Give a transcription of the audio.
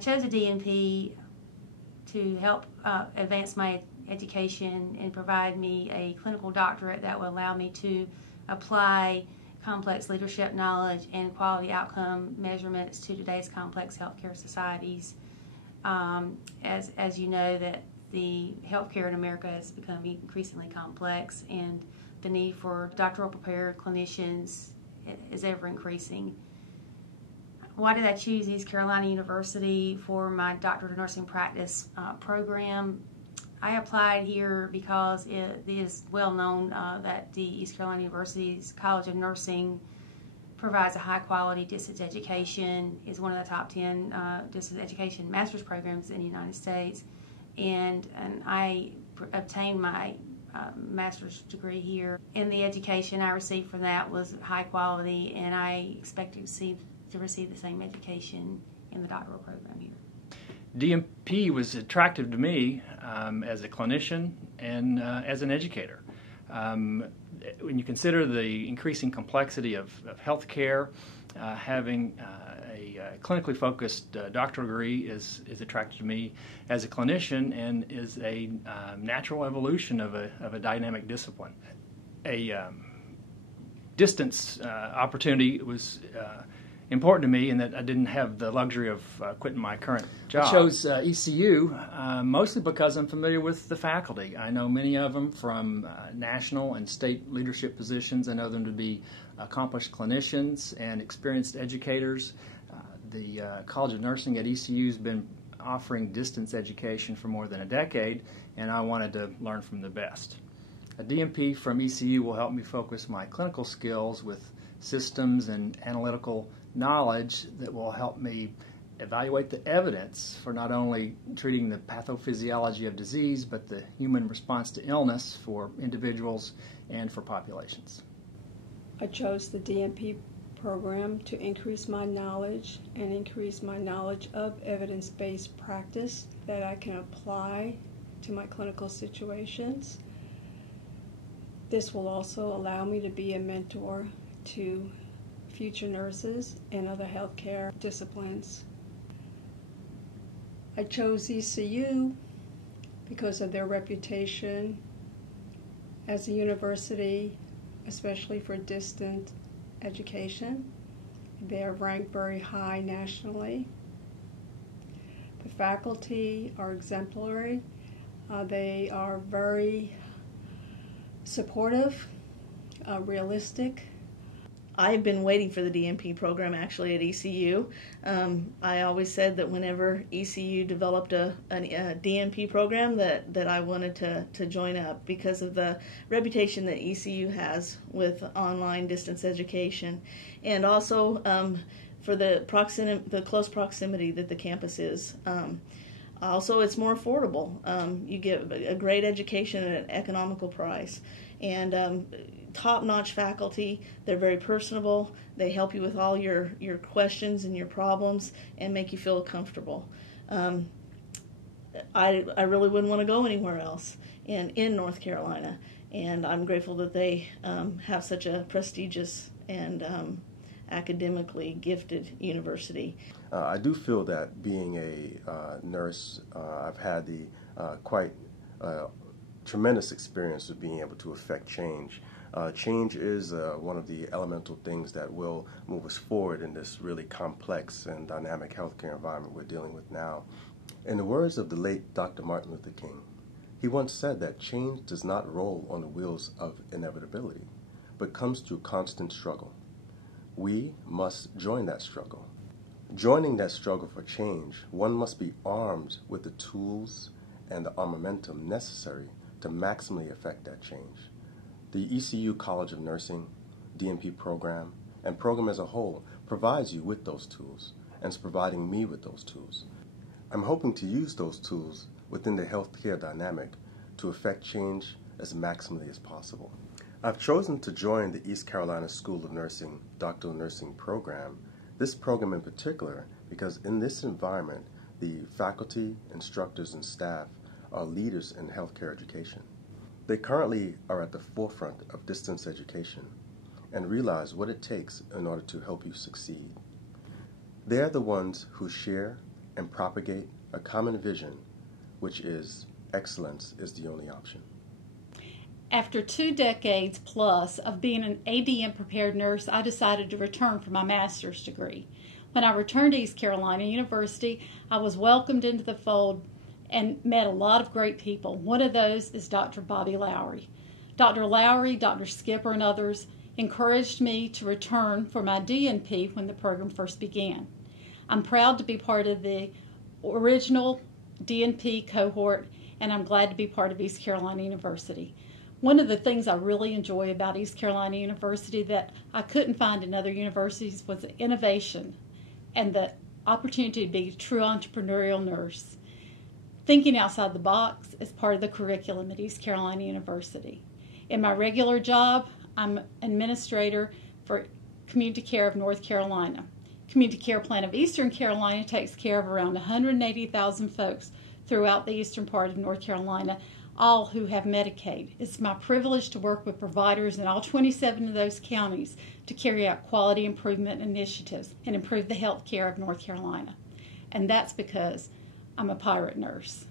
chose a DNP to help advance my education and provide me a clinical doctorate that will allow me to apply complex leadership knowledge and quality outcome measurements to today's complex healthcare societies. As you know, that the healthcare in America has become increasingly complex, and the need for doctoral prepared clinicians is ever increasing. Why did I choose East Carolina University for my Doctorate of Nursing Practice program? I applied here because it is well known that the East Carolina University's College of Nursing provides a high-quality distance education, is one of the top 10 distance education master's programs in the United States, and I obtained my master's degree here. And the education I received from that was high quality, and I expect to receive the same education in the doctoral program here. DNP was attractive to me as a clinician and as an educator. When you consider the increasing complexity of healthcare, having a clinically focused doctoral degree is attractive to me as a clinician, and is a natural evolution of a dynamic discipline. A distance opportunity was important to me in that I didn't have the luxury of quitting my current job. I chose ECU mostly because I'm familiar with the faculty. I know many of them from national and state leadership positions. I know them to be accomplished clinicians and experienced educators. The College of Nursing at ECU has been offering distance education for more than a decade, and I wanted to learn from the best. A DNP from ECU will help me focus my clinical skills with systems and analytical knowledge that will help me evaluate the evidence for not only treating the pathophysiology of disease, but the human response to illness for individuals and for populations. I chose the DNP program to increase my knowledge and increase my knowledge of evidence-based practice that I can apply to my clinical situations. This will also allow me to be a mentor to future nurses and other healthcare disciplines. I chose ECU because of their reputation as a university, especially for distant education. They are ranked very high nationally. The faculty are exemplary. They are very supportive, realistic. I've been waiting for the DNP program actually at ECU. I always said that whenever ECU developed a DNP program that I wanted to join up because of the reputation that ECU has with online distance education, and also for the close proximity that the campus is. Also, it's more affordable. You get a great education at an economical price, and top-notch faculty. They're very personable. They help you with all your questions and your problems and make you feel comfortable. I really wouldn't want to go anywhere else in North Carolina, and I'm grateful that they have such a prestigious and academically gifted university. I do feel that being a nurse, I've had the quite tremendous experience of being able to affect change. Change is one of the elemental things that will move us forward in this really complex and dynamic healthcare environment we're dealing with now. In the words of the late Dr. Martin Luther King, he once said that change does not roll on the wheels of inevitability, but comes through constant struggle. We must join that struggle. Joining that struggle for change, one must be armed with the tools and the armamentum necessary to maximally affect that change. The ECU College of Nursing, DNP program, and program as a whole provides you with those tools, and is providing me with those tools. I'm hoping to use those tools within the healthcare dynamic to affect change as maximally as possible. I've chosen to join the East Carolina School of Nursing Doctoral Nursing program, this program in particular, because in this environment, the faculty, instructors, and staff are leaders in healthcare education. They currently are at the forefront of distance education and realize what it takes in order to help you succeed. They are the ones who share and propagate a common vision, which is excellence is the only option. After 2 decades plus of being an ADM prepared nurse, I decided to return for my master's degree. When I returned to East Carolina University, I was welcomed into the fold and met a lot of great people. One of those is Dr. Bobby Lowry. Dr. Lowry, Dr. Skipper, and others encouraged me to return for my DNP when the program first began. I'm proud to be part of the original DNP cohort, and I'm glad to be part of East Carolina University. One of the things I really enjoy about East Carolina University that I couldn't find in other universities was the innovation and the opportunity to be a true entrepreneurial nurse. Thinking outside the box is part of the curriculum at East Carolina University. In my regular job, I'm administrator for Community Care of North Carolina. Community Care Plan of Eastern Carolina takes care of around 180,000 folks throughout the eastern part of North Carolina, all who have Medicaid. It's my privilege to work with providers in all 27 of those counties to carry out quality improvement initiatives and improve the health care of North Carolina. And that's because I'm a pirate nurse.